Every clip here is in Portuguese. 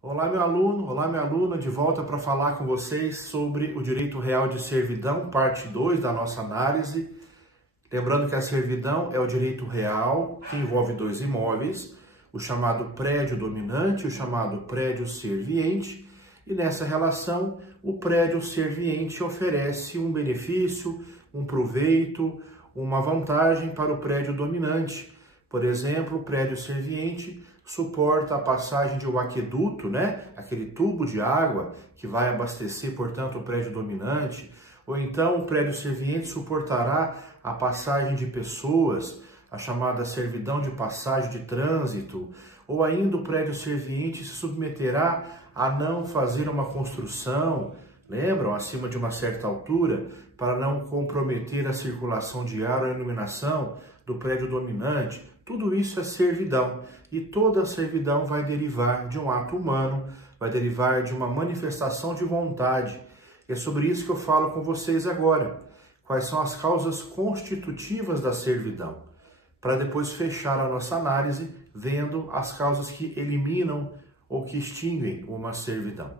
Olá, meu aluno, olá, minha aluna, de volta para falar com vocês sobre o direito real de servidão, parte 2 da nossa análise. Lembrando que a servidão é o direito real que envolve dois imóveis, o chamado prédio dominante e o chamado prédio serviente, e nessa relação o prédio serviente oferece um benefício, um proveito, uma vantagem para o prédio dominante. Por exemplo, o prédio serviente suporta a passagem de um aqueduto, aquele tubo de água que vai abastecer, portanto, o prédio dominante, ou então o prédio serviente suportará a passagem de pessoas, a chamada servidão de passagem de trânsito, ou ainda o prédio serviente se submeterá a não fazer uma construção, lembram, acima de uma certa altura, para não comprometer a circulação de ar ou a iluminação do prédio dominante. Tudo isso é servidão, e toda servidão vai derivar de um ato humano, vai derivar de uma manifestação de vontade. É sobre isso que eu falo com vocês agora. Quais são as causas constitutivas da servidão? Para depois fechar a nossa análise vendo as causas que eliminam ou que extinguem uma servidão.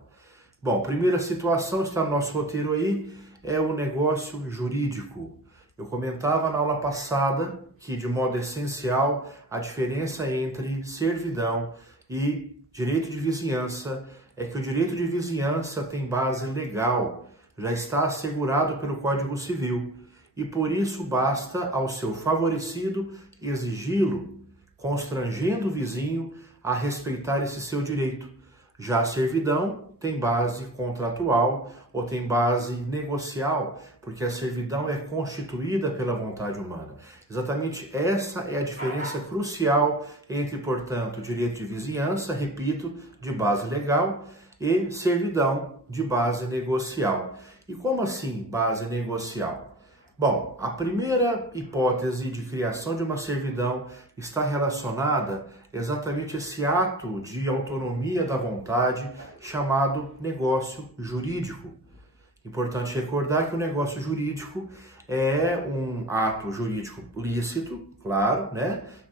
Bom, primeira situação, está no nosso roteiro aí, é o negócio jurídico. Eu comentava na aula passada que, de modo essencial, a diferença entre servidão e direito de vizinhança é que o direito de vizinhança tem base legal, já está assegurado pelo Código Civil, e por isso basta ao seu favorecido exigi-lo, constrangendo o vizinho a respeitar esse seu direito. Já a servidão tem base contratual ou tem base negocial, porque a servidão é constituída pela vontade humana. Exatamente essa é a diferença crucial entre, portanto, direito de vizinhança, repito, de base legal, e servidão de base negocial. E como assim base negocial? Bom, a primeira hipótese de criação de uma servidão está relacionada exatamente a esse ato de autonomia da vontade chamado negócio jurídico. Importante recordar que o negócio jurídico é um ato jurídico lícito, claro,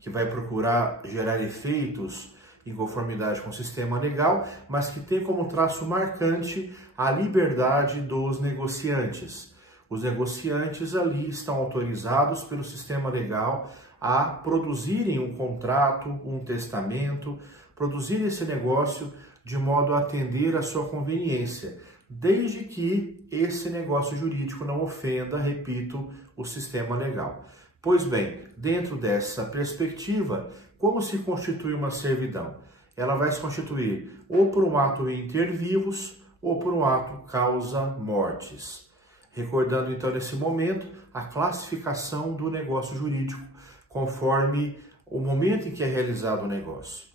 que vai procurar gerar efeitos em conformidade com o sistema legal, mas que tem como traço marcante a liberdade dos negociantes. Os negociantes ali estão autorizados pelo sistema legal a produzirem um contrato, um testamento, produzir esse negócio de modo a atender à sua conveniência, desde que esse negócio jurídico não ofenda, repito, o sistema legal. Pois bem, dentro dessa perspectiva, como se constitui uma servidão? Ela vai se constituir ou por um ato inter vivos ou por um ato causa mortis. Recordando então nesse momento a classificação do negócio jurídico conforme o momento em que é realizado o negócio.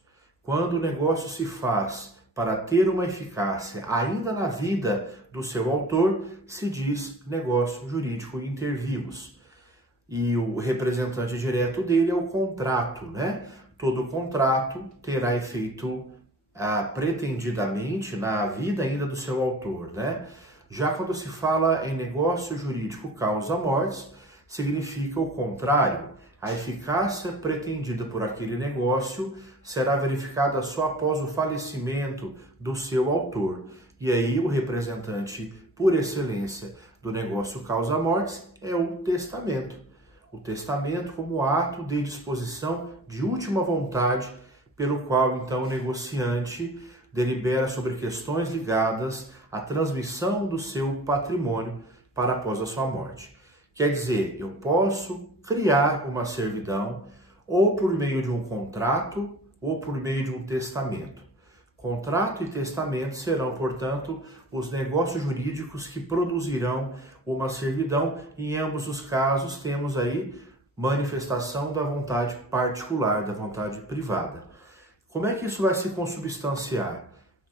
Quando o negócio se faz para ter uma eficácia ainda na vida do seu autor, se diz negócio jurídico inter vivos. E o representante direto dele é o contrato, Todo contrato terá efeito pretendidamente na vida ainda do seu autor, Já quando se fala em negócio jurídico causa mortis, significa o contrário. A eficácia pretendida por aquele negócio será verificada só após o falecimento do seu autor. E aí o representante por excelência do negócio causa mortis é o testamento. O testamento como ato de disposição de última vontade, pelo qual então o negociante delibera sobre questões ligadas à transmissão do seu patrimônio para após a sua morte. Quer dizer, eu posso criar uma servidão ou por meio de um contrato ou por meio de um testamento. Contrato e testamento serão, portanto, os negócios jurídicos que produzirão uma servidão. Em ambos os casos, temos aí manifestação da vontade particular, da vontade privada. Como é que isso vai se consubstanciar?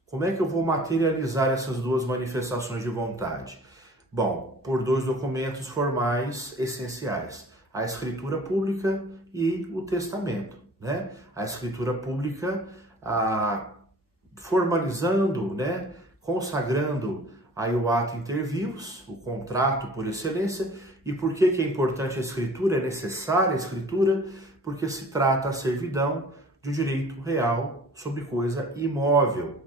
Como é que eu vou materializar essas duas manifestações de vontade? Bom, por dois documentos formais essenciais, a escritura pública e o testamento, A escritura pública, formalizando, consagrando aí o ato inter vivos, o contrato por excelência. E por que é importante a escritura? É necessária a escritura? Porque se trata a servidão de um direito real sobre coisa imóvel.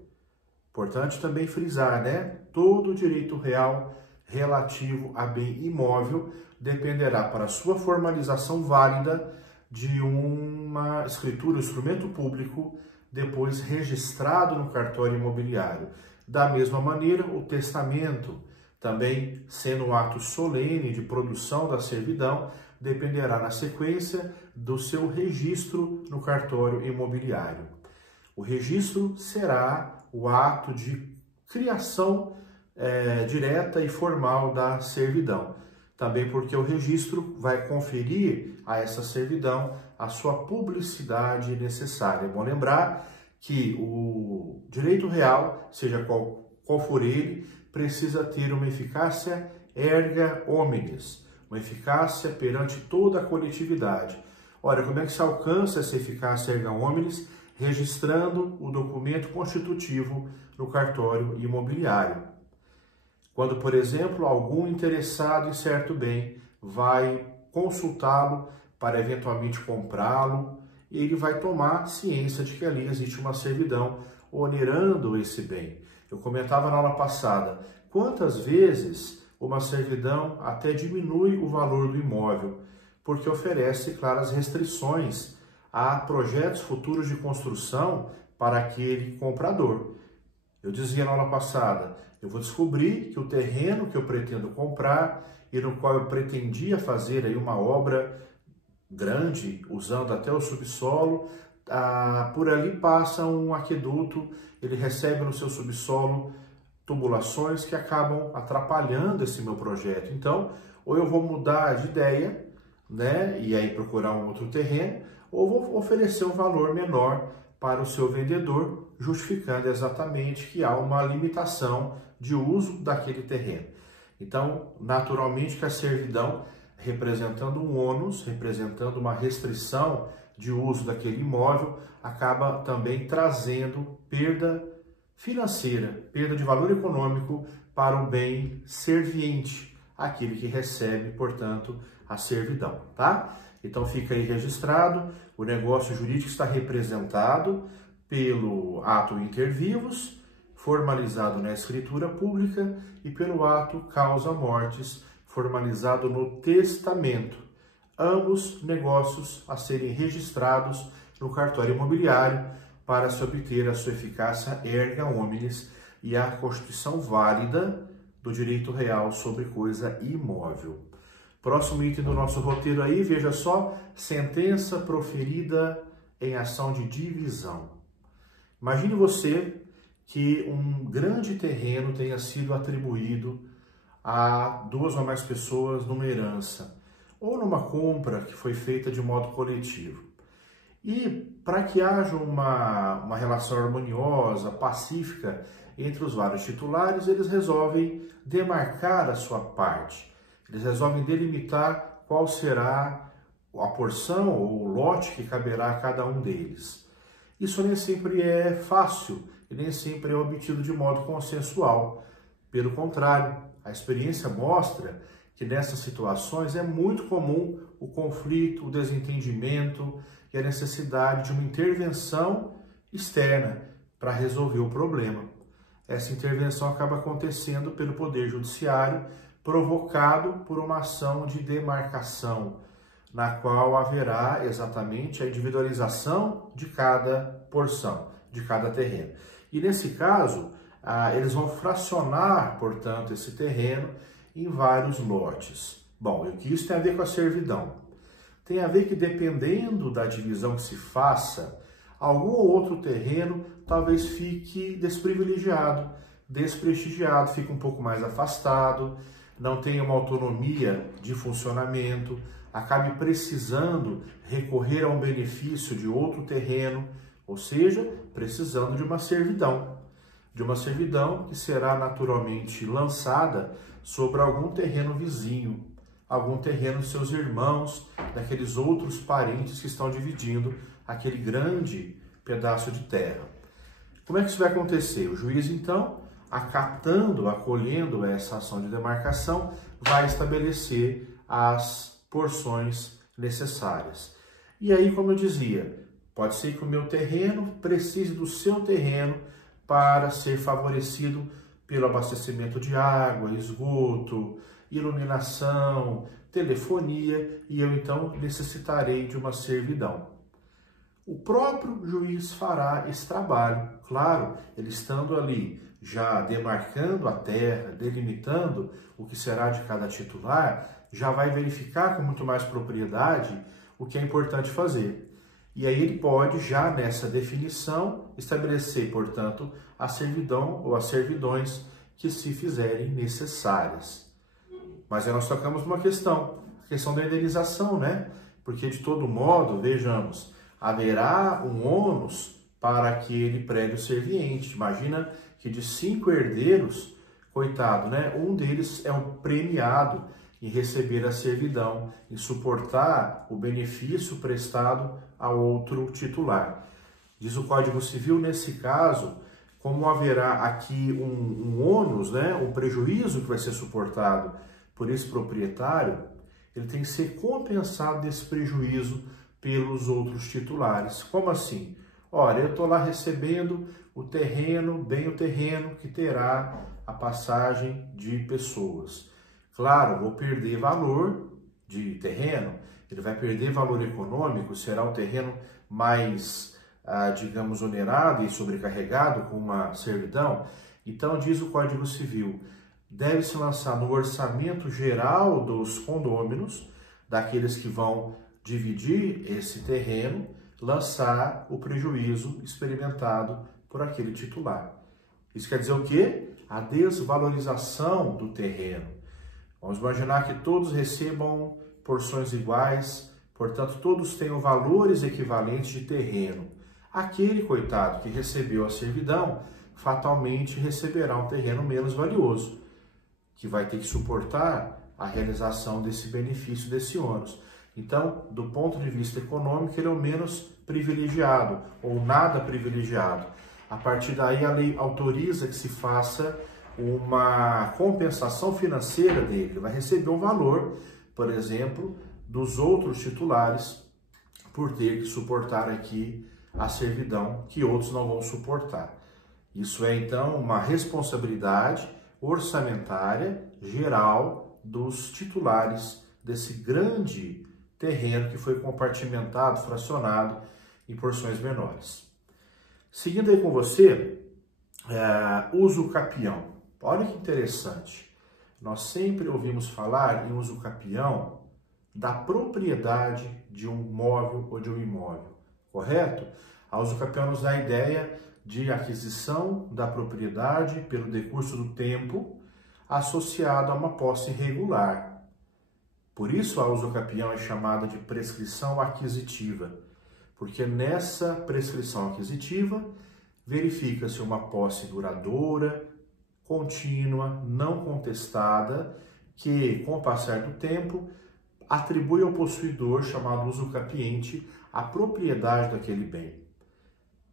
Importante também frisar, né? Todo direito real relativo a bem imóvel dependerá para sua formalização válida de uma escritura, um instrumento público, depois registrado no cartório imobiliário. Da mesma maneira, o testamento, também sendo um ato solene de produção da servidão, dependerá na sequência do seu registro no cartório imobiliário. O registro será o ato de criação direta e formal da servidão. Também porque o registro vai conferir a essa servidão a sua publicidade necessária. É bom lembrar que o direito real, seja qual for ele, precisa ter uma eficácia erga omnes, uma eficácia perante toda a coletividade. Ora, como é que se alcança essa eficácia erga omnes? Registrando o documento constitutivo no cartório imobiliário. Quando, por exemplo, algum interessado em certo bem vai consultá-lo para eventualmente comprá-lo, ele vai tomar ciência de que ali existe uma servidão onerando esse bem. Eu comentava na aula passada, quantas vezes uma servidão até diminui o valor do imóvel, porque oferece claras restrições a projetos futuros de construção para aquele comprador. Eu dizia na aula passada, eu vou descobrir que o terreno que eu pretendo comprar e no qual eu pretendia fazer aí uma obra grande, usando até o subsolo, por ali passa um aqueduto, ele recebe no seu subsolo tubulações que acabam atrapalhando esse meu projeto. Então, ou eu vou mudar de ideia, né, e aí procurar um outro terreno, ou vou oferecer um valor menor para o seu vendedor, justificando exatamente que há uma limitação de uso daquele terreno. Então, naturalmente que a servidão, representando um ônus, representando uma restrição de uso daquele imóvel, acaba também trazendo perda financeira, perda de valor econômico para o bem serviente, aquele que recebe, portanto, a servidão, tá? Então fica aí registrado, o negócio jurídico está representado pelo ato inter vivos, formalizado na escritura pública, e pelo ato causa mortis, formalizado no testamento. Ambos negócios a serem registrados no cartório imobiliário para se obter a sua eficácia erga omnes e a constituição válida do direito real sobre coisa imóvel. Próximo item do nosso roteiro aí, veja só, sentença proferida em ação de divisão. Imagine você que um grande terreno tenha sido atribuído a duas ou mais pessoas numa herança, ou numa compra que foi feita de modo coletivo. E para que haja uma relação harmoniosa, pacífica entre os vários titulares, eles resolvem demarcar a sua parte. Eles resolvem delimitar qual será a porção ou o lote que caberá a cada um deles. Isso nem sempre é fácil e nem sempre é obtido de modo consensual. Pelo contrário, a experiência mostra que nessas situações é muito comum o conflito, o desentendimento e a necessidade de uma intervenção externa para resolver o problema. Essa intervenção acaba acontecendo pelo Poder Judiciário, provocado por uma ação de demarcação, na qual haverá exatamente a individualização de cada porção, de cada terreno. E nesse caso, eles vão fracionar, portanto, esse terreno em vários lotes. Bom, e o que isso tem a ver com a servidão? Tem a ver que, dependendo da divisão que se faça, algum ou outro terreno talvez fique desprivilegiado, desprestigiado, fique um pouco mais afastado, não tenha uma autonomia de funcionamento, acabe precisando recorrer a um benefício de outro terreno, ou seja, precisando de uma servidão que será naturalmente lançada sobre algum terreno vizinho, algum terreno de seus irmãos, daqueles outros parentes que estão dividindo aquele grande pedaço de terra. Como é que isso vai acontecer? O juiz, então, acatando, acolhendo essa ação de demarcação, vai estabelecer as porções necessárias. E aí, como eu dizia, pode ser que o meu terreno precise do seu terreno para ser favorecido pelo abastecimento de água, esgoto, iluminação, telefonia, e eu então necessitarei de uma servidão. O próprio juiz fará esse trabalho, claro, ele estando ali já demarcando a terra, delimitando o que será de cada titular, já vai verificar com muito mais propriedade o que é importante fazer. E aí ele pode, já nessa definição, estabelecer, portanto, a servidão ou as servidões que se fizerem necessárias. Mas aí nós tocamos numa questão, a questão da indenização, né? Porque de todo modo, vejamos, haverá um ônus para aquele prédio serviente. Imagina que de 5 herdeiros, coitado, né? Um deles é um premiado em receber a servidão, em suportar o benefício prestado a outro titular. Diz o Código Civil, nesse caso, como haverá aqui um ônus, né? Um prejuízo que vai ser suportado por esse proprietário, ele tem que ser compensado desse prejuízo pelos outros titulares. Como assim? Olha, eu estou lá recebendo o terreno, bem o terreno que terá a passagem de pessoas. Claro, vou perder valor de terreno, ele vai perder valor econômico, será um terreno mais, digamos, onerado e sobrecarregado com uma servidão. Então, diz o Código Civil, deve-se lançar no orçamento geral dos condôminos, daqueles que vão dividir esse terreno, lançar o prejuízo experimentado por aquele titular. Isso quer dizer o quê? A desvalorização do terreno. Vamos imaginar que todos recebam porções iguais, portanto, todos tenham valores equivalentes de terreno. Aquele, coitado, que recebeu a servidão, fatalmente receberá um terreno menos valioso, que vai ter que suportar a realização desse benefício, desse ônus. Então, do ponto de vista econômico, ele é o menos privilegiado, ou nada privilegiado. A partir daí, a lei autoriza que se faça uma compensação financeira dele. Ele vai receber um valor, por exemplo, dos outros titulares, por ter que suportar aqui a servidão que outros não vão suportar. Isso é, então, uma responsabilidade orçamentária geral dos titulares desse grande terreno que foi compartimentado, fracionado em porções menores. Seguindo aí com você, uso capião. Olha que interessante. Nós sempre ouvimos falar em uso capião da propriedade de um móvel ou de um imóvel, correto? A uso capião nos dá a ideia de aquisição da propriedade pelo decurso do tempo associado a uma posse irregular. Por isso a uso capião é chamada de prescrição aquisitiva, porque nessa prescrição aquisitiva verifica-se uma posse duradoura, contínua, não contestada, que com o passar do tempo atribui ao possuidor, chamado usucapiente, a propriedade daquele bem.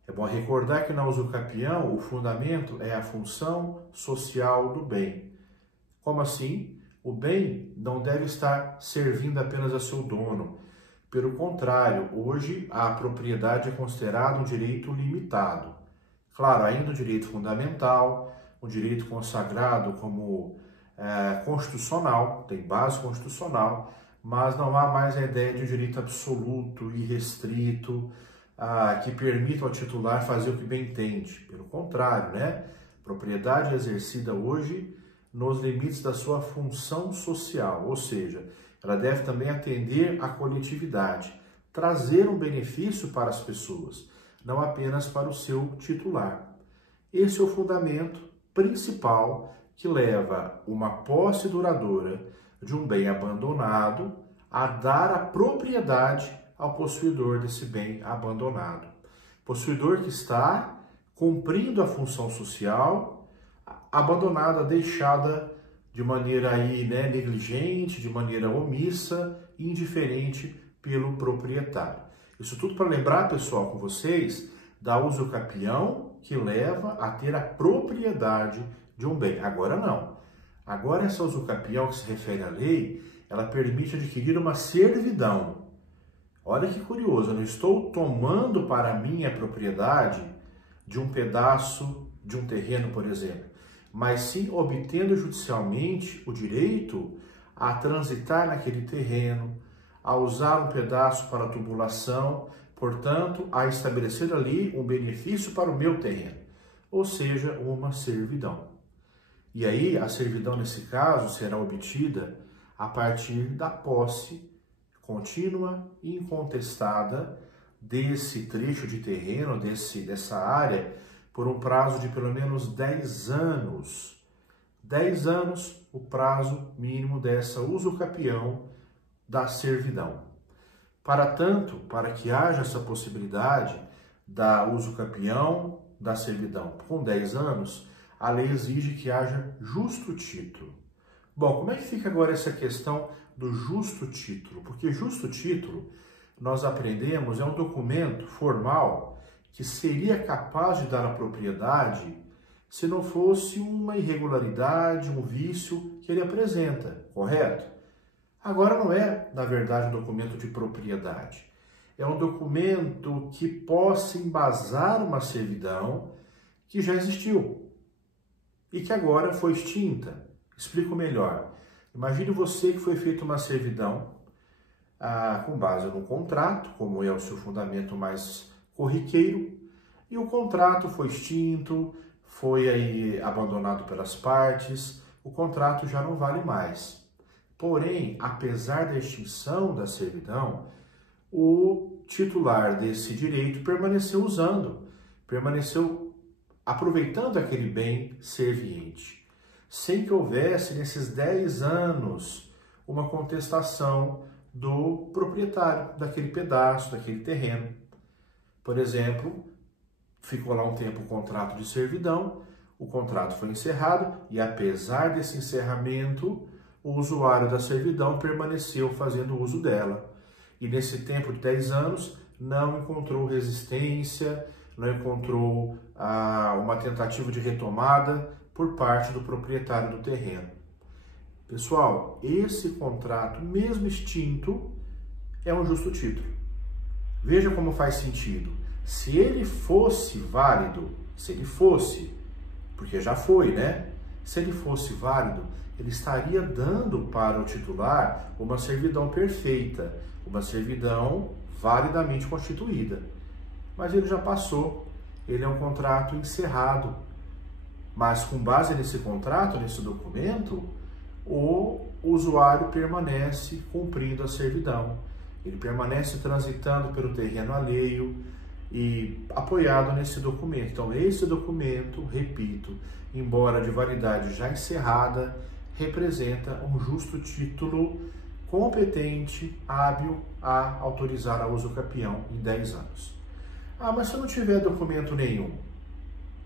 É bom recordar que na usucapião o fundamento é a função social do bem. Como assim? O bem não deve estar servindo apenas a seu dono. Pelo contrário, hoje a propriedade é considerada um direito limitado. Claro, ainda um direito fundamental, um direito consagrado como constitucional, tem base constitucional, mas não há mais a ideia de um direito absoluto, irrestrito, que permita ao titular fazer o que bem entende. Pelo contrário, né? Propriedade exercida hoje nos limites da sua função social, ou seja, ela deve também atender à coletividade, trazer um benefício para as pessoas, não apenas para o seu titular. Esse é o fundamento principal que leva uma posse duradoura de um bem abandonado a dar a propriedade ao possuidor desse bem abandonado. Possuidor que está cumprindo a função social, abandonada, deixada de maneira aí, negligente, de maneira omissa, indiferente pelo proprietário. Isso tudo para lembrar, pessoal, com vocês, da usucapião que leva a ter a propriedade de um bem. Agora não. Agora essa usucapião que se refere à lei, ela permite adquirir uma servidão. Olha que curioso, eu não estou tomando para mim a propriedade de um pedaço de um terreno, por exemplo, mas sim obtendo judicialmente o direito a transitar naquele terreno, a usar um pedaço para tubulação, portanto, a estabelecer ali um benefício para o meu terreno, ou seja, uma servidão. E aí, a servidão, nesse caso, será obtida a partir da posse contínua e incontestada desse trecho de terreno, dessa área, por um prazo de pelo menos 10 anos. 10 anos, o prazo mínimo dessa usucapião da servidão. Para tanto, para que haja essa possibilidade da usucapião da servidão com 10 anos, a lei exige que haja justo título. Bom, como é que fica agora essa questão do justo título? Porque justo título, nós aprendemos, é um documento formal que seria capaz de dar a propriedade se não fosse uma irregularidade, um vício que ele apresenta, correto? Agora não é, na verdade, um documento de propriedade. É um documento que possa embasar uma servidão que já existiu e que agora foi extinta. Explico melhor. Imagine você que foi feita uma servidão com base no contrato, como é o seu fundamento mais corriqueiro, e o contrato foi extinto, foi aí abandonado pelas partes, o contrato já não vale mais. Porém, apesar da extinção da servidão, o titular desse direito permaneceu usando, permaneceu aproveitando aquele bem serviente, sem que houvesse nesses 10 anos uma contestação do proprietário daquele pedaço, daquele terreno. Por exemplo, ficou lá um tempo o contrato de servidão, o contrato foi encerrado e, apesar desse encerramento, o usuário da servidão permaneceu fazendo uso dela. E nesse tempo de 10 anos, não encontrou resistência, não encontrou uma tentativa de retomada por parte do proprietário do terreno. Pessoal, esse contrato, mesmo extinto, é um justo título. Veja como faz sentido. Se ele fosse válido, se ele fosse, porque já foi, né? Se ele fosse válido, ele estaria dando para o titular uma servidão perfeita, uma servidão validamente constituída. Mas ele já passou, ele é um contrato encerrado. Mas com base nesse contrato, nesse documento, o usuário permanece cumprindo a servidão. Ele permanece transitando pelo terreno alheio e apoiado nesse documento. Então, esse documento, repito, embora de validade já encerrada, representa um justo título competente, hábil a autorizar a usucapião em 10 anos. Ah, mas se não tiver documento nenhum,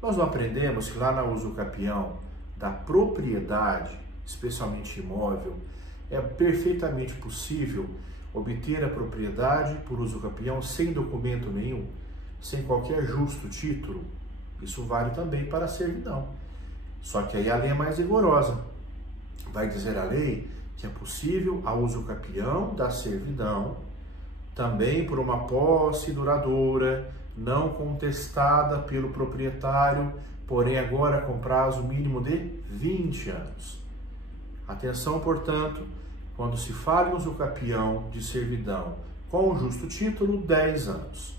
nós não aprendemos que lá na usucapião da propriedade, especialmente imóvel, é perfeitamente possível obter a propriedade por usucapião sem documento nenhum, sem qualquer justo título. Isso vale também para a servidão. Só que aí a lei é mais rigorosa. Vai dizer a lei que é possível a usucapião da servidão também por uma posse duradoura, não contestada pelo proprietário, porém agora com prazo mínimo de 20 anos. Atenção, portanto, quando se fala em usucapião de servidão com justo título, 10 anos.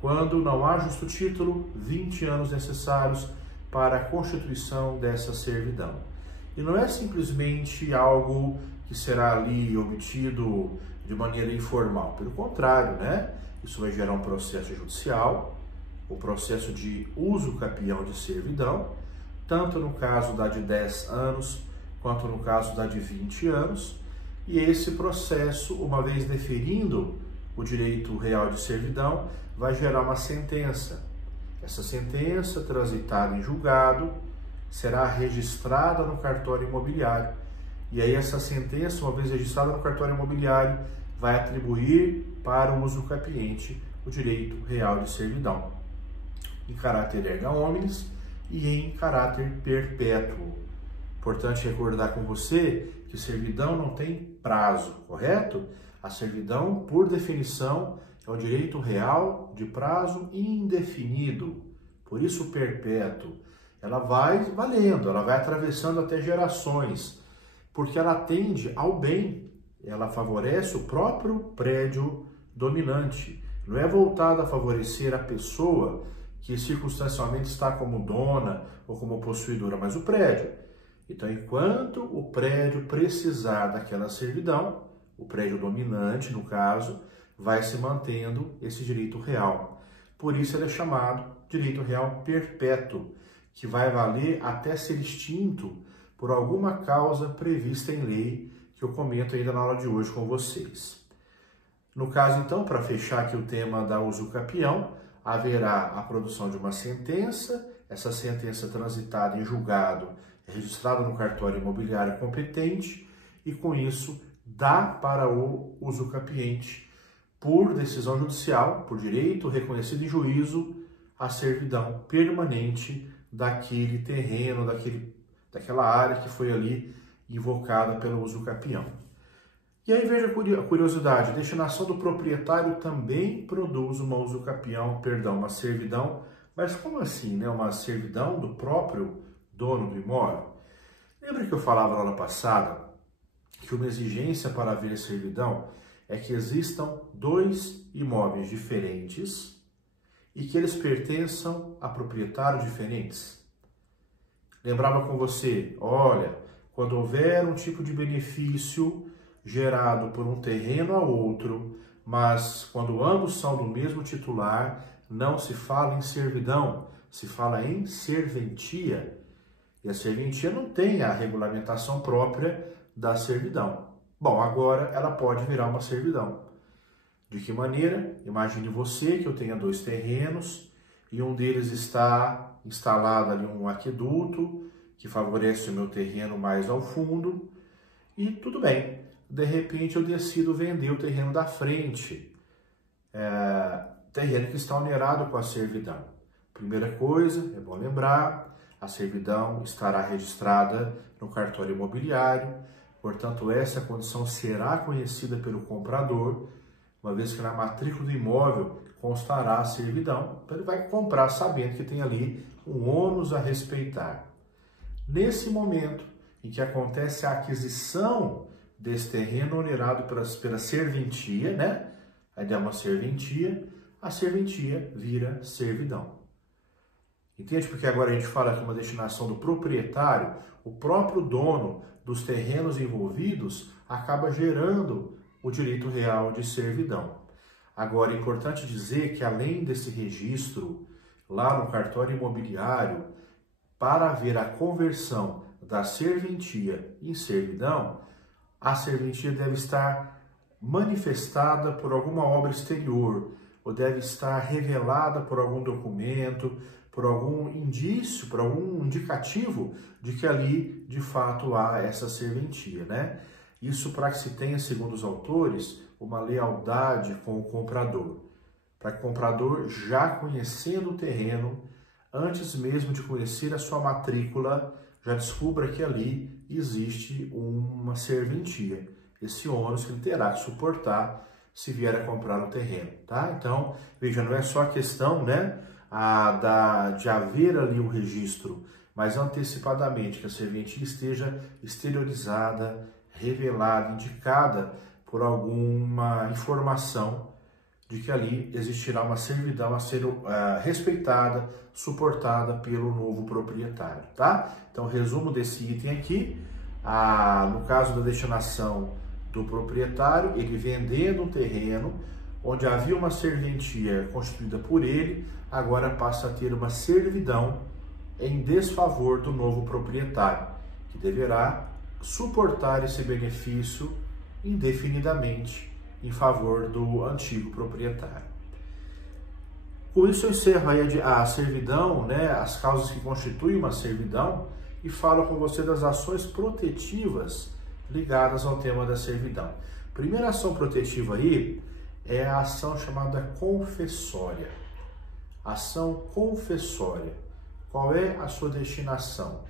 Quando não há justo título, 20 anos necessários para a constituição dessa servidão. E não é simplesmente algo que será ali obtido de maneira informal. Pelo contrário, né? Isso vai gerar um processo judicial, o processo de usucapião de servidão, tanto no caso da de 10 anos, quanto no caso da de 20 anos. E esse processo, uma vez deferindo o direito real de servidão, vai gerar uma sentença. Essa sentença, transitada em julgado, será registrada no cartório imobiliário. E aí essa sentença, uma vez registrada no cartório imobiliário, vai atribuir para o usucapiente o direito real de servidão, em caráter erga omnes e em caráter perpétuo. Importante recordar com você que servidão não tem prazo, correto? A servidão, por definição, é o direito real de prazo indefinido, por isso perpétuo. ela vai valendo, ela vai atravessando até gerações, porque ela atende ao bem, ela favorece o próprio prédio dominante. Não é voltada a favorecer a pessoa que circunstancialmente está como dona ou como possuidora, mas o prédio. Então, enquanto o prédio precisar daquela servidão, o prédio dominante, no caso, vai se mantendo esse direito real. Por isso ele é chamado direito real perpétuo, que vai valer até ser extinto por alguma causa prevista em lei, que eu comento ainda na aula de hoje com vocês. No caso, então, para fechar aqui o tema da usucapião, haverá a produção de uma sentença, essa sentença transitada em julgado, registrada no cartório imobiliário competente, e com isso dá para o usucapiente, por decisão judicial, por direito reconhecido em juízo, a servidão permanente daquele terreno, daquela área que foi ali invocada pelo usucapião. E aí veja a curiosidade, a destinação do proprietário também produz uma uma servidão, mas como assim, né? Uma servidão do próprio dono do imóvel? Lembra que eu falava na aula passada que uma exigência para haver servidão é que existam dois imóveis diferentes e que eles pertençam a proprietários diferentes? Lembrava com você, olha, quando houver um tipo de benefício gerado por um terreno a outro, mas quando ambos são do mesmo titular, não se fala em servidão, se fala em serventia. E a serventia não tem a regulamentação própria da servidão. Bom, agora ela pode virar uma servidão. De que maneira? Imagine você que eu tenha dois terrenos e um deles está instalado ali um aqueduto que favorece o meu terreno mais ao fundo e tudo bem. De repente eu decido vender o terreno da frente, terreno que está onerado com a servidão. Primeira coisa, é bom lembrar, a servidão estará registrada no cartório imobiliário, portanto essa condição será conhecida pelo comprador, uma vez que na matrícula do imóvel constará a servidão, então ele vai comprar sabendo que tem ali um ônus a respeitar. Nesse momento em que acontece a aquisição desse terreno onerado pela serventia, né? Aí é uma serventia, a serventia vira servidão. Entende? Porque agora a gente fala que uma destinação do proprietário, o próprio dono dos terrenos envolvidos acaba gerando o direito real de servidão. Agora é importante dizer que além desse registro lá no cartório imobiliário, para haver a conversão da serventia em servidão, a serventia deve estar manifestada por alguma obra exterior, ou deve estar revelada por algum documento, por algum indício, por algum indicativo de que ali, de fato, há essa serventia, né? Isso para que se tenha, segundo os autores, uma lealdade com o comprador. Para que o comprador, já conhecendo o terreno, antes mesmo de conhecer a sua matrícula, já descubra que ali existe uma serventia. Esse ônus que ele terá que suportar se vier a comprar o terreno, tá? Então, veja, não é só a questão, né, de haver ali o registro, mas antecipadamente que a serventia esteja exteriorizada, revelada, indicada por alguma informação de que ali existirá uma servidão a ser respeitada, suportada pelo novo proprietário, tá? Então, resumo desse item aqui, no caso da destinação do proprietário, ele vendendo um terreno onde havia uma serventia constituída por ele, agora passa a ter uma servidão em desfavor do novo proprietário, que deverá suportar esse benefício indefinidamente em favor do antigo proprietário. Com isso eu encerro aí a servidão, né, as causas que constituem uma servidão, e falo com você das ações protetivas ligadas ao tema da servidão. Primeira ação protetiva aí é a ação chamada confessória. Ação confessória. Qual é a sua destinação?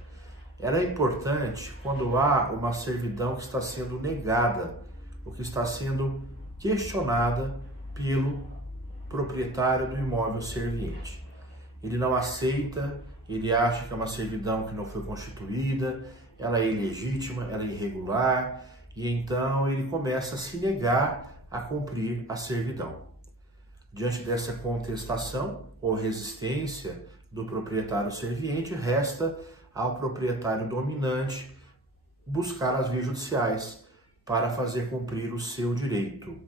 Ela é importante quando há uma servidão que está sendo negada, ou que está sendo questionada pelo proprietário do imóvel serviente. Ele não aceita ele acha que é uma servidão que não foi constituída, ela é ilegítima, ela é irregular, e então ele começa a se negar a cumprir a servidão. Diante dessa contestação ou resistência do proprietário serviente, resta ao proprietário dominante buscar as vias judiciais para fazer cumprir o seu direito.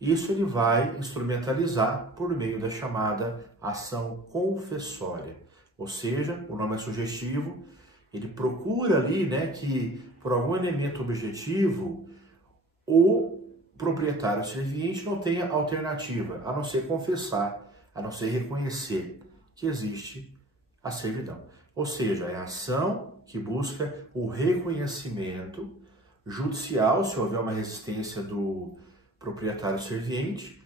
Isso ele vai instrumentalizar por meio da chamada ação confessória. Ou seja, o nome é sugestivo, ele procura ali, que por algum elemento objetivo o proprietário serviente não tenha alternativa, a não ser confessar, a não ser reconhecer que existe a servidão. Ou seja, é a ação que busca o reconhecimento judicial, se houver uma resistência do proprietário serviente,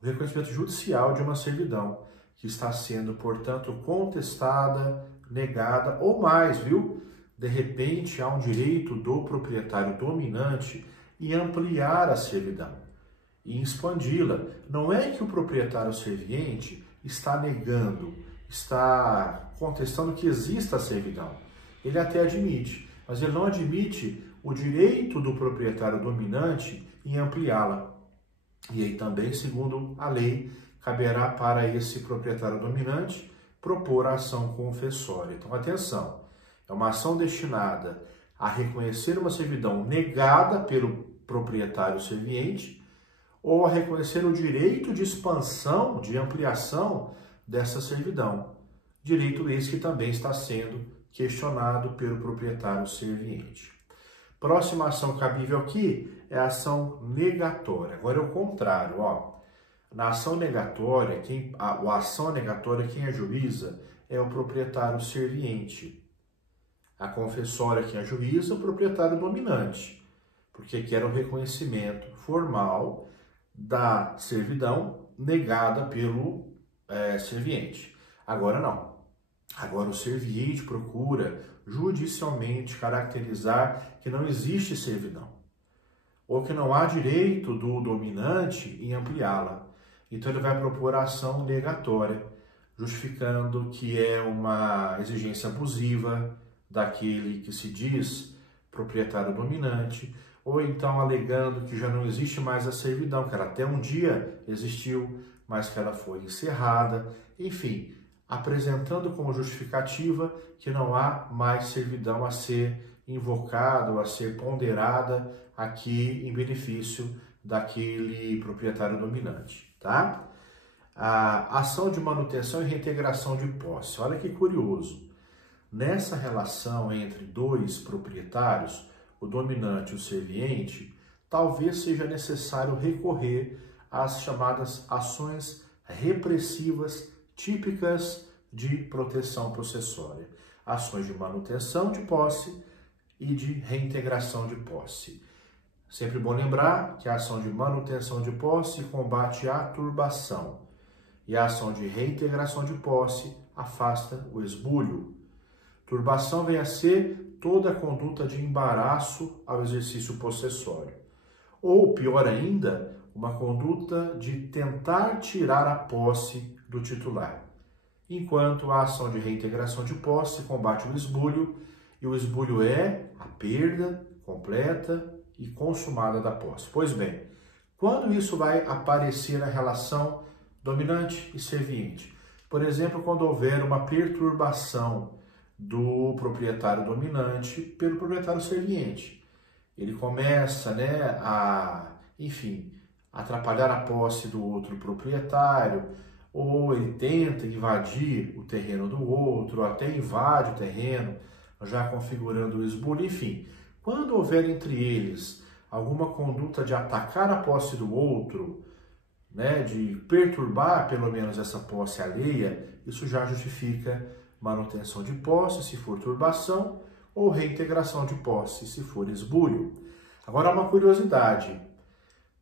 o reconhecimento judicial de uma servidão que está sendo, portanto, contestada, negada ou mais, viu? De repente, há um direito do proprietário dominante em ampliar a servidão e expandi-la. Não é que o proprietário serviente está negando, está contestando que exista a servidão. Ele até admite, mas ele não admite o direito do proprietário dominante em ampliá-la. E aí também, segundo a lei, caberá para esse proprietário dominante propor a ação confessória. Então, atenção, é uma ação destinada a reconhecer uma servidão negada pelo proprietário serviente ou a reconhecer o direito de expansão, de ampliação dessa servidão. Direito esse que também está sendo questionado pelo proprietário serviente. Próxima ação cabível aqui é a ação negatória. Agora é o contrário, ó. Na ação negatória, a ação negatória, quem ajuiza é o proprietário serviente. A confessória, quem ajuiza, é o proprietário dominante, porque quer o reconhecimento formal da servidão negada pelo serviente. Agora não. Agora o serviente procura judicialmente caracterizar que não existe servidão, ou que não há direito do dominante em ampliá-la. Então ele vai propor a ação negatória, justificando que é uma exigência abusiva daquele que se diz proprietário dominante, ou então alegando que já não existe mais a servidão, que ela até um dia existiu, mas que ela foi encerrada, enfim, apresentando como justificativa que não há mais servidão a ser invocada ou a ser ponderada aqui em benefício daquele proprietário dominante, tá? A ação de manutenção e reintegração de posse. Olha que curioso. Nessa relação entre dois proprietários, o dominante e o serviente, talvez seja necessário recorrer às chamadas ações repressivas típicas de proteção possessória. Ações de manutenção de posse e de reintegração de posse. Sempre bom lembrar que a ação de manutenção de posse combate a turbação e a ação de reintegração de posse afasta o esbulho. Turbação vem a ser toda a conduta de embaraço ao exercício possessório. Ou, pior ainda, uma conduta de tentar tirar a posse do titular. Enquanto a ação de reintegração de posse combate o esbulho, e o esbulho é a perda completa e consumada da posse. Pois bem, quando isso vai aparecer na relação dominante e serviente? Por exemplo, quando houver uma perturbação do proprietário dominante pelo proprietário serviente. Ele começa, a atrapalhar a posse do outro proprietário, ou ele tenta invadir o terreno do outro, ou até invade o terreno, já configurando o esbulho, enfim. Quando houver entre eles alguma conduta de atacar a posse do outro, de perturbar pelo menos essa posse alheia, isso já justifica manutenção de posse, se for turbação, ou reintegração de posse, se for esbulho. Agora, uma curiosidade.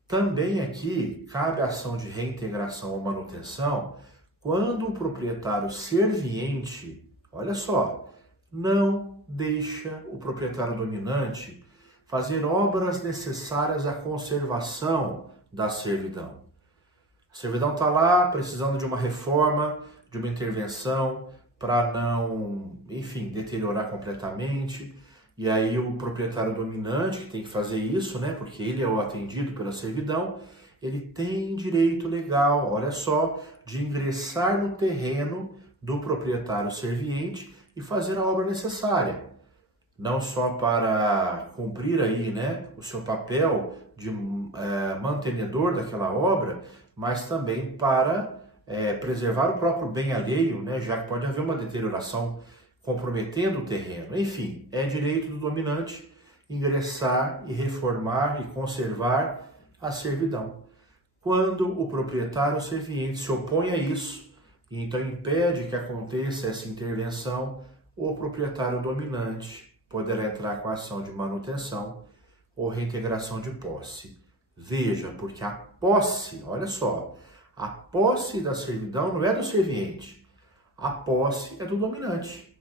Também aqui cabe a ação de reintegração ou manutenção quando o proprietário serviente, olha só, não deixa o proprietário dominante fazer obras necessárias à conservação da servidão. A servidão está lá precisando de uma reforma, de uma intervenção, para não, enfim, deteriorar completamente. E aí o proprietário dominante, que tem que fazer isso, né, porque ele é o atendido pela servidão, ele tem direito legal, olha só, de ingressar no terreno do proprietário serviente e fazer a obra necessária. Não só para cumprir aí, né, o seu papel de mantenedor daquela obra, mas também para preservar o próprio bem alheio, né, já que pode haver uma deterioração comprometendo o terreno. Enfim, é direito do dominante ingressar e reformar e conservar a servidão. Quando o proprietário serviente se opõe a isso, e então impede que aconteça essa intervenção, o proprietário dominante poderá entrar com a ação de manutenção ou reintegração de posse. Veja, porque a posse, olha só, a posse da servidão não é do serviente, a posse é do dominante.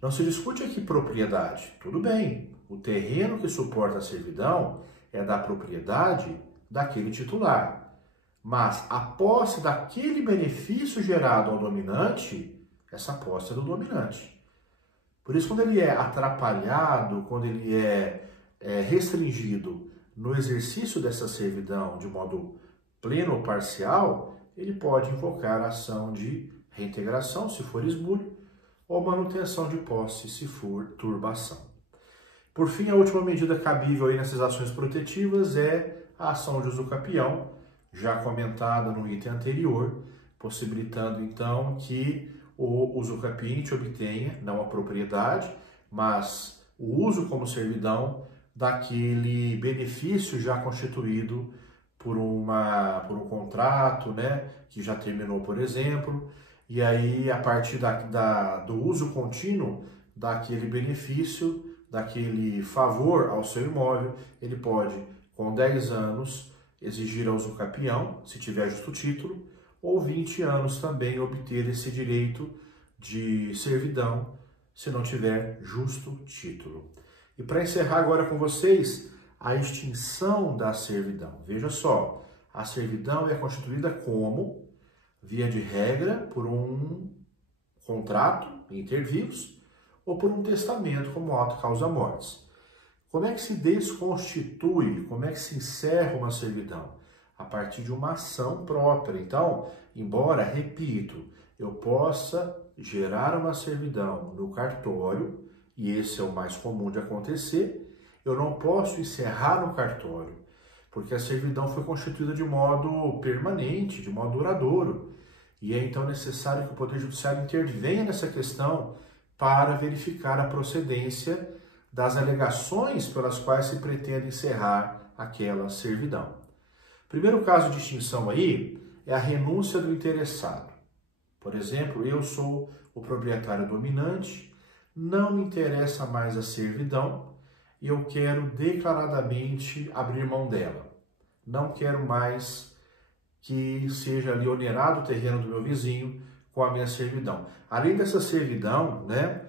Não se discute aqui propriedade, tudo bem, o terreno que suporta a servidão é da propriedade daquele titular, mas a posse daquele benefício gerado ao dominante, essa posse é do dominante. Por isso, quando ele é atrapalhado, quando ele é restringido no exercício dessa servidão de modo pleno ou parcial, ele pode invocar a ação de reintegração, se for esbulho, ou manutenção de posse, se for turbação. Por fim, a última medida cabível aí nessas ações protetivas é a ação de usucapião, já comentada no item anterior, possibilitando então que o usucapiente obtenha, não a propriedade, mas o uso como servidão daquele benefício já constituído por um contrato, né, que já terminou, por exemplo, e aí a partir do uso contínuo daquele benefício, daquele favor ao seu imóvel, ele pode, com 10 anos, exigir a usucapião, se tiver justo título, ou 20 anos também obter esse direito de servidão, se não tiver justo título. E para encerrar agora com vocês, a extinção da servidão. Veja só, a servidão é constituída como, via de regra, por um contrato inter vivos ou por um testamento como auto causa mortis. Como é que se desconstitui, como é que se encerra uma servidão? A partir de uma ação própria. Então, embora, repito, eu possa gerar uma servidão no cartório, e esse é o mais comum de acontecer, eu não posso encerrar no cartório, porque a servidão foi constituída de modo permanente, de modo duradouro, e é então necessário que o Poder Judiciário intervenha nessa questão para verificar a procedência das alegações pelas quais se pretende encerrar aquela servidão. O primeiro caso de extinção aí é a renúncia do interessado. Por exemplo, eu sou o proprietário dominante, não me interessa mais a servidão e eu quero declaradamente abrir mão dela. Não quero mais que seja ali onerado o terreno do meu vizinho com a minha servidão. Além dessa servidão, né,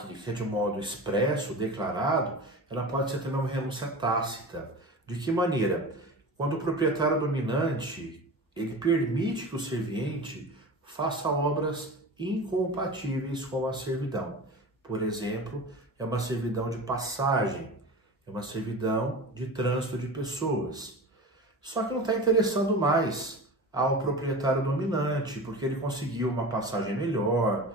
que é de modo expresso, declarado, ela pode ser também uma renúncia tácita. De que maneira? Quando o proprietário dominante, ele permite que o serviente faça obras incompatíveis com a servidão. Por exemplo, é uma servidão de passagem, é uma servidão de trânsito de pessoas. Só que não está interessando mais ao proprietário dominante, porque ele conseguiu uma passagem melhor,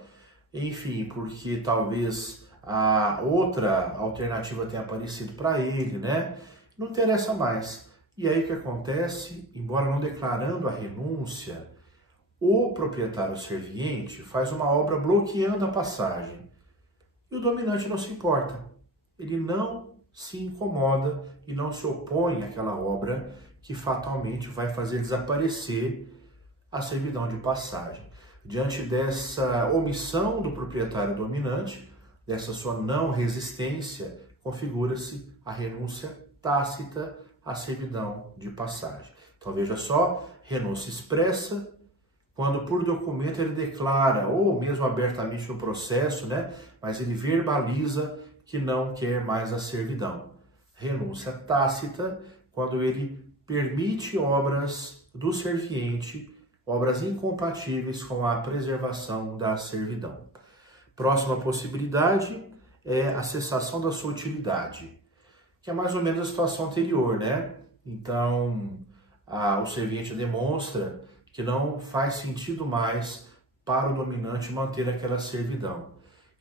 enfim, porque talvez a outra alternativa tenha aparecido para ele, né? Não interessa mais. E aí o que acontece? Embora não declarando a renúncia, o proprietário serviente faz uma obra bloqueando a passagem. E o dominante não se importa. Ele não se incomoda e não se opõe àquela obra que fatalmente vai fazer desaparecer a servidão de passagem. Diante dessa omissão do proprietário dominante, dessa sua não resistência, configura-se a renúncia tácita à servidão de passagem. Então veja só, renúncia expressa, quando por documento ele declara, ou mesmo abertamente no processo, né, mas ele verbaliza que não quer mais a servidão. Renúncia tácita, quando ele permite obras do serviente obras incompatíveis com a preservação da servidão. Próxima possibilidade é a cessação da sua utilidade, que é mais ou menos a situação anterior, né? Então, o serviente demonstra que não faz sentido mais para o dominante manter aquela servidão.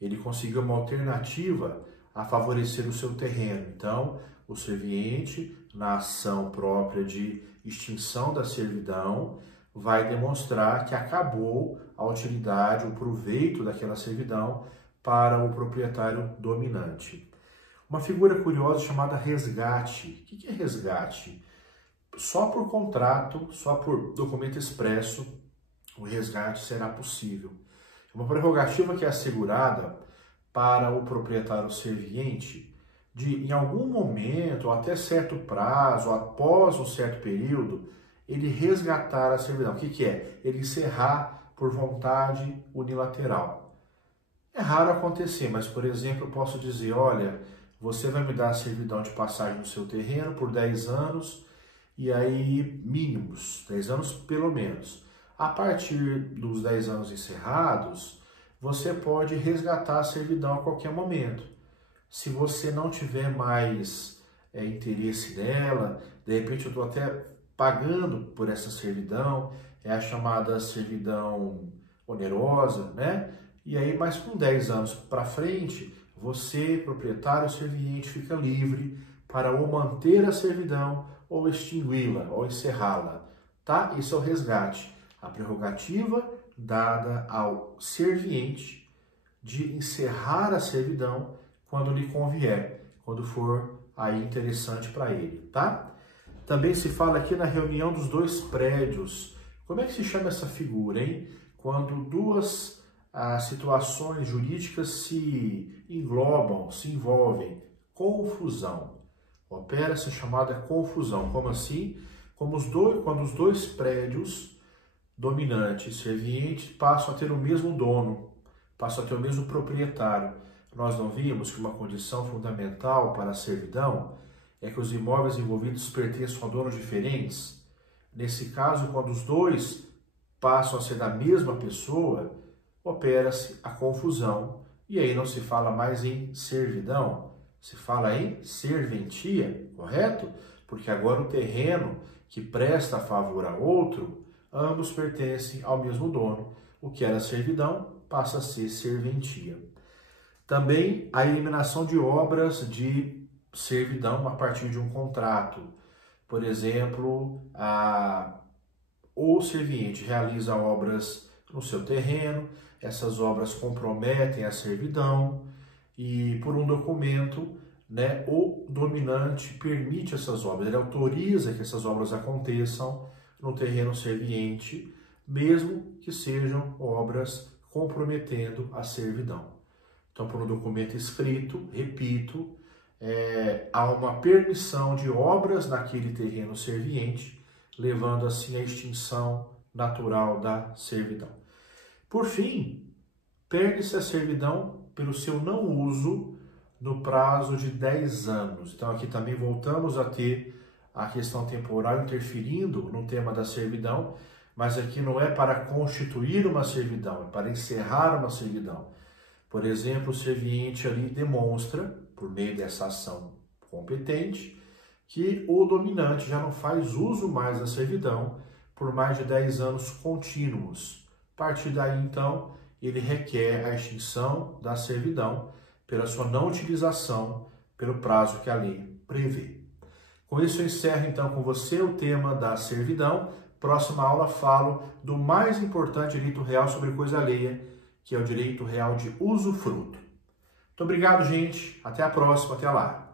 Ele conseguiu uma alternativa a favorecer o seu terreno. Então, o serviente, na ação própria de extinção da servidão, vai demonstrar que acabou a utilidade, o proveito daquela servidão para o proprietário dominante. Uma figura curiosa chamada resgate. O que é resgate? Só por contrato, só por documento expresso, o resgate será possível. Uma prerrogativa que é assegurada para o proprietário serviente de, em algum momento, ou até certo prazo, ou após um certo período, ele resgatar a servidão. O que é? Ele encerrar por vontade unilateral. É raro acontecer, mas, por exemplo, eu posso dizer, olha, você vai me dar a servidão de passagem no seu terreno por 10 anos, e aí mínimos, 10 anos pelo menos. A partir dos 10 anos encerrados, você pode resgatar a servidão a qualquer momento. Se você não tiver mais interesse nela, de repente eu estou até pagando por essa servidão, é a chamada servidão onerosa, né? E aí, mais com 10 anos para frente, você, proprietário serviente, fica livre para ou manter a servidão ou extingui-la, ou encerrá-la, tá? Isso é o resgate, a prerrogativa dada ao serviente de encerrar a servidão quando lhe convier, quando for aí interessante para ele, tá? Também se fala aqui na reunião dos dois prédios. Como é que se chama essa figura, hein? Quando duas situações jurídicas se englobam, se envolvem. Confusão. Opera essa chamada confusão. Como assim? Quando os dois prédios, dominante e serviente, passam a ter o mesmo dono, passam a ter o mesmo proprietário. Nós não vimos que uma condição fundamental para a servidão é que os imóveis envolvidos pertençam a donos diferentes? Nesse caso, quando os dois passam a ser da mesma pessoa, opera-se a confusão. E aí não se fala mais em servidão, se fala em serventia, correto? Porque agora o terreno que presta favor a outro, ambos pertencem ao mesmo dono. O que era servidão passa a ser serventia. Também a eliminação de obras de servidão a partir de um contrato. Por exemplo, o serviente realiza obras no seu terreno, essas obras comprometem a servidão e por um documento, né, o dominante permite essas obras, ele autoriza que essas obras aconteçam no terreno serviente, mesmo que sejam obras comprometendo a servidão. Então, por um documento escrito, repito, há uma permissão de obras naquele terreno serviente, levando assim à extinção natural da servidão. Por fim, perde-se a servidão pelo seu não uso no prazo de 10 anos. Então, aqui também voltamos a ter a questão temporal interferindo no tema da servidão, mas aqui não é para constituir uma servidão, é para encerrar uma servidão. Por exemplo, o serviente ali demonstra, por meio dessa ação competente, que o dominante já não faz uso mais da servidão por mais de 10 anos contínuos. A partir daí, então, ele requer a extinção da servidão pela sua não utilização pelo prazo que a lei prevê. Com isso, eu encerro, então, com você o tema da servidão. Próxima aula falo do mais importante direito real sobre coisa alheia, que é o direito real de usufruto. Muito obrigado, gente. Até a próxima. Até lá.